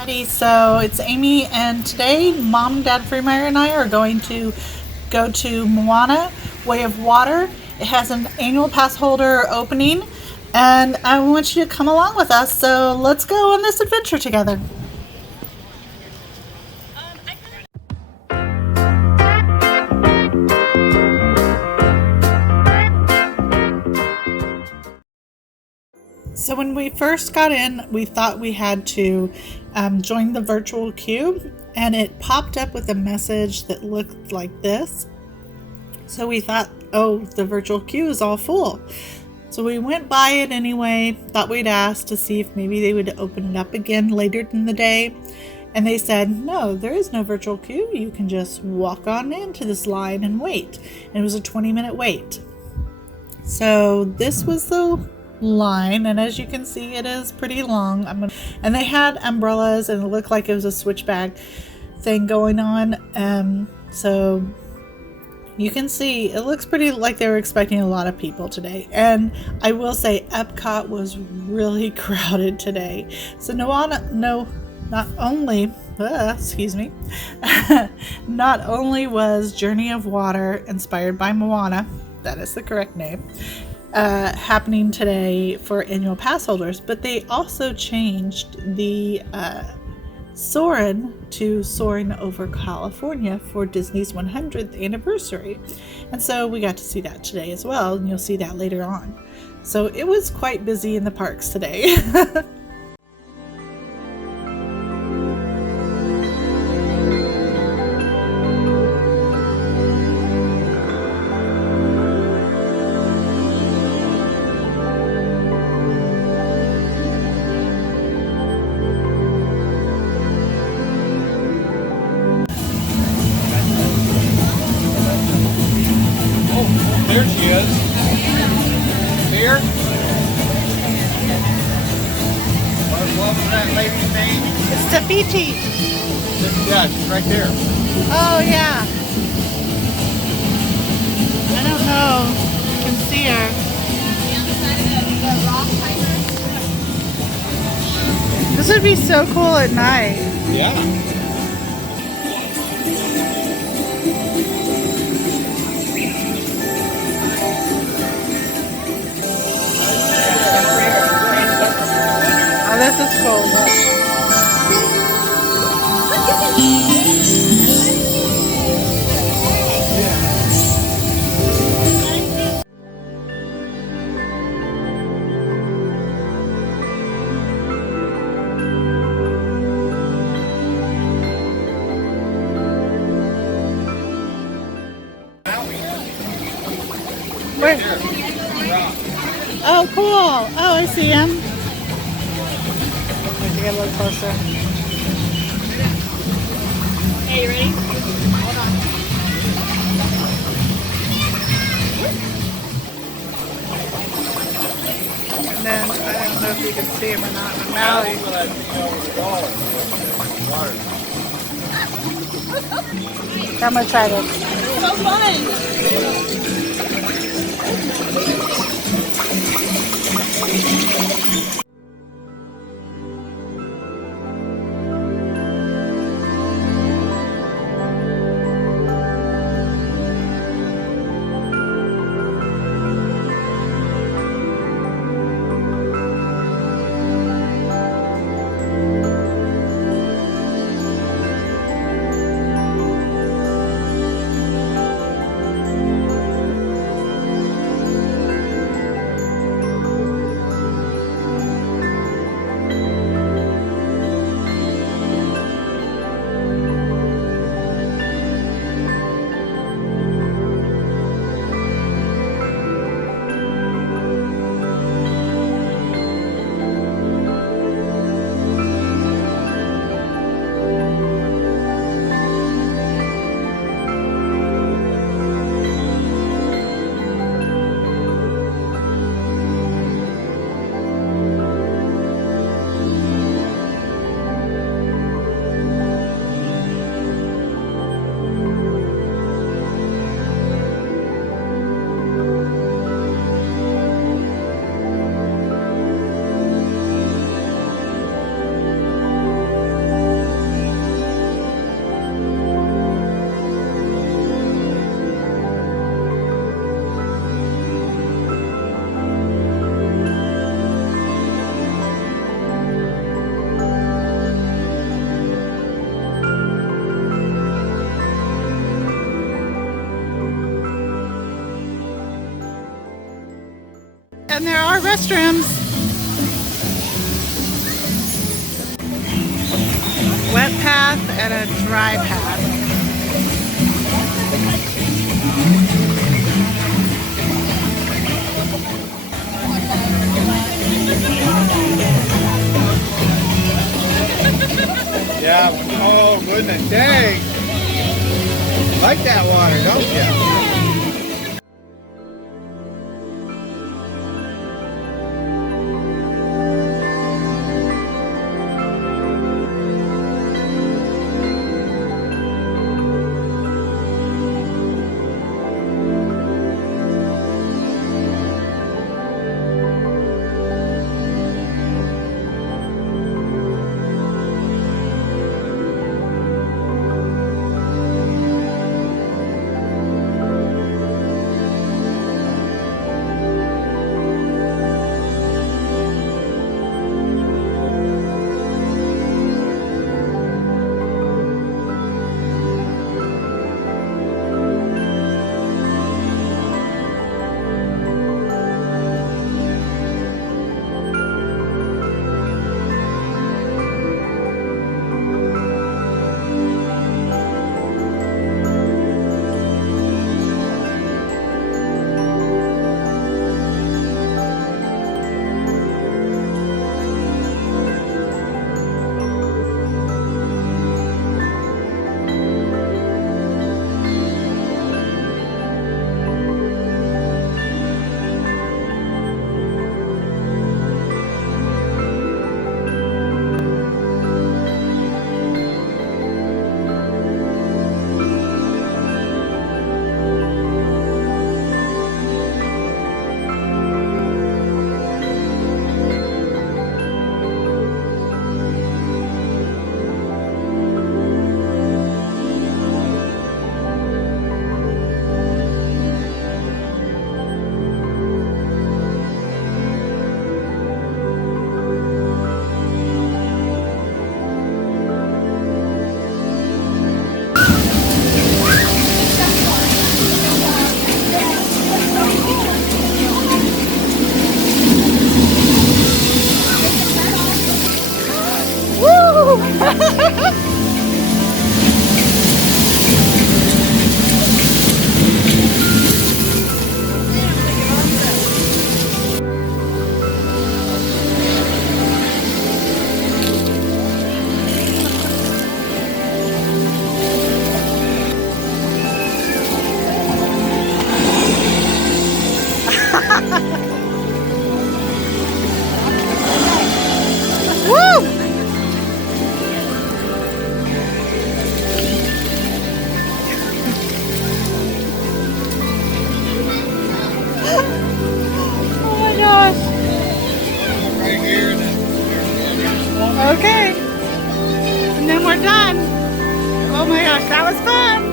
So it's Amy, and today Mom and Dad Freemeyer and I are going to go to Moana, Way of Water. It has an annual pass holder opening, and I want you to come along with us. So let's go on this adventure together. So when we first got in, we thought we had to join the virtual queue, and it popped up with a message that looked like this. So we thought, oh, the virtual queue is all full. So we went by it anyway, thought we'd ask to see if maybe they would open it up again later in the day. And they said, no, there is no virtual queue. You can just walk on into this line and wait. And it was a 20-minute wait. So this was the line, and as you can see, it is pretty long. And they had umbrellas, and it looked like it was a switch bag thing going on. So you can see it looks pretty like they were expecting a lot of people today. And I will say Epcot was really crowded today. So not only was Journey of Water, inspired by Moana, that is the correct name, happening today for annual pass holders, but they also changed the Soarin to Soarin Over California for Disney's 100th anniversary. And so we got to see that today as well, and you'll see that later on. So it was quite busy in the parks today. There she is. Here. What was that lady's name? It's Tafiti. Yeah, she's right there. Oh yeah. I don't know. You can see her. This would be so cool at night. Yeah. Oh, this is cool. Look. Where? Oh, cool. Oh, I see him. Let's get a little closer. Hey, you ready? Hold on. And then, I don't know if you can see him or not, but now he's... I'm going to try this. So fun! restrooms. Wet path and a dry path. Yeah. Oh, goodness dang. Like that water, don't you? Okay. And then we're done. Oh my gosh, that was fun.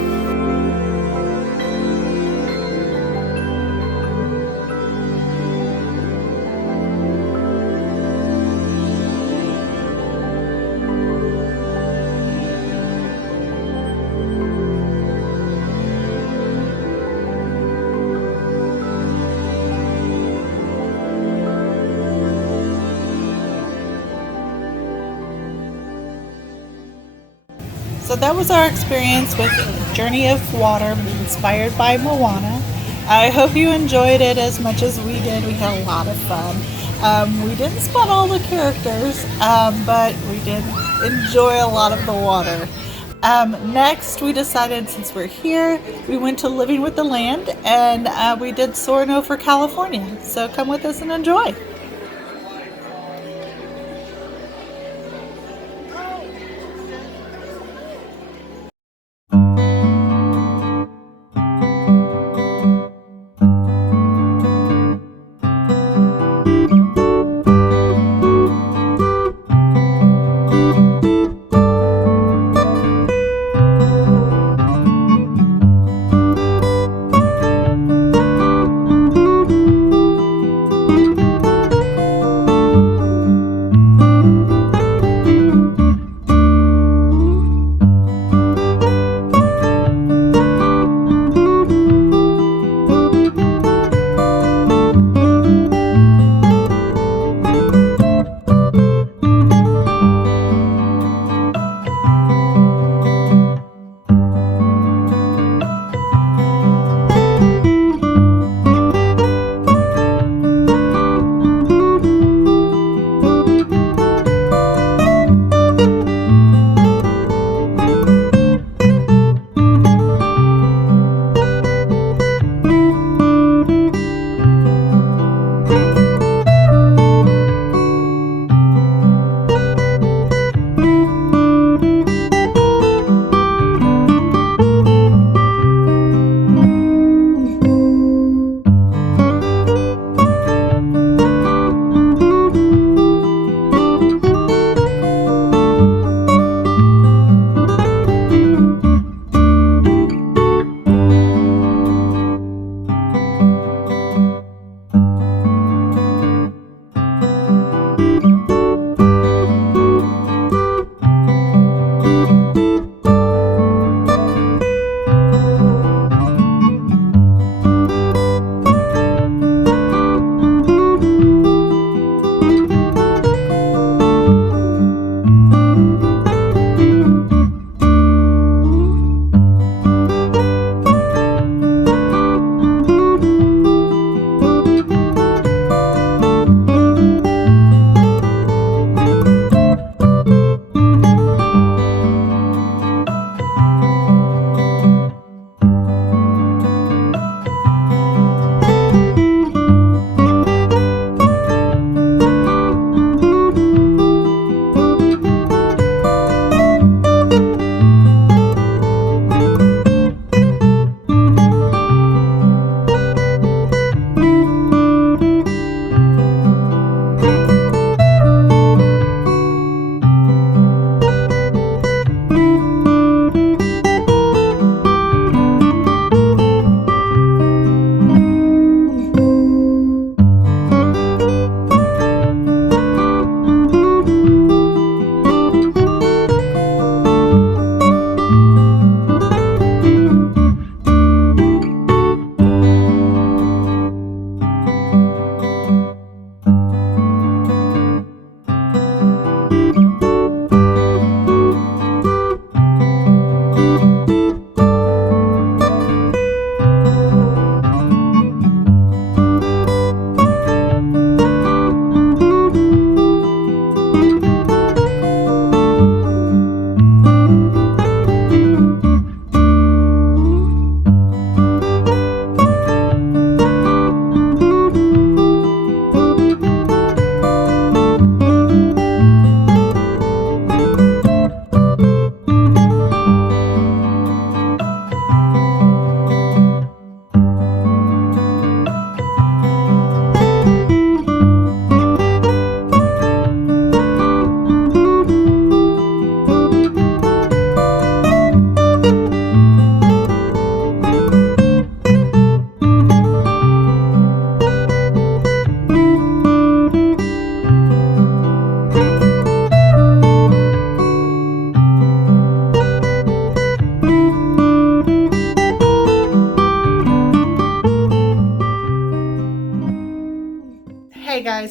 So that was our experience with Journey of Water inspired by Moana. I hope you enjoyed it as much as we did. We had a lot of fun. We didn't spot all the characters, but we did enjoy a lot of the water. Next, we decided since we're here, we went to Living with the Land and we did Soarin Over California. So come with us and enjoy.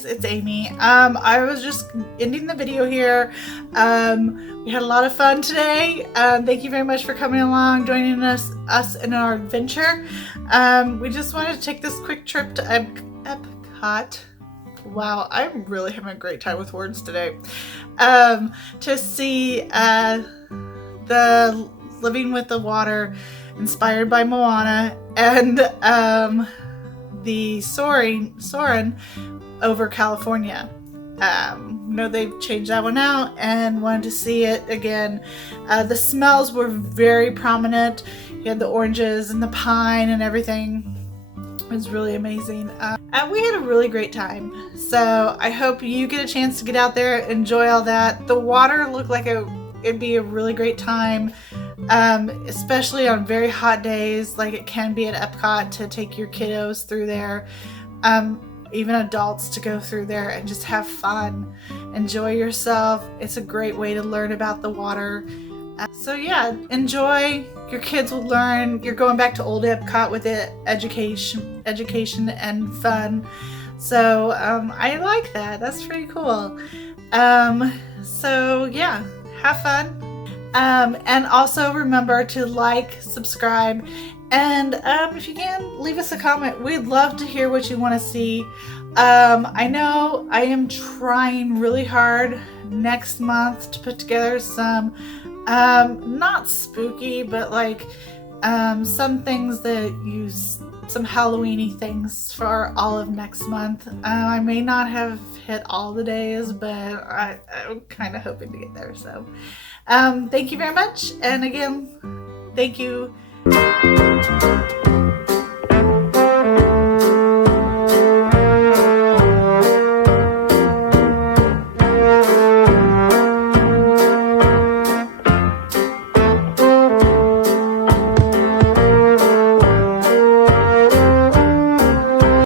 it's Amy. I was just ending the video here. We had a lot of fun today. Thank you very much for coming along, joining us in our adventure. We just wanted to take this quick trip to Epcot. Wow, I'm really having a great time with words today. To see the Living with the Water, inspired by Moana, and the Soarin Over California. No, they've changed that one out and wanted to see it again. The smells were very prominent. You had the oranges and the pine and everything. It was really amazing. And we had a really great time. So I hope you get a chance to get out there, enjoy all that. The water looked like it'd be a really great time. Especially on very hot days like it can be at Epcot, to take your kiddos through there, even adults to go through there and just have fun, enjoy yourself. It's a great way to learn about the water. So yeah, enjoy. Your kids will learn. You're going back to old Epcot with it, education and fun. So I like that. That's pretty cool. So yeah, have fun. And also remember to like, subscribe, and if you can, leave us a comment. We'd love to hear what you want to see. I know I am trying really hard next month to put together some not spooky, but like some things that use some Halloween-y things for all of next month. I may not have hit all the days, but I'm kind of hoping to get there. So thank you very much, and again, thank you.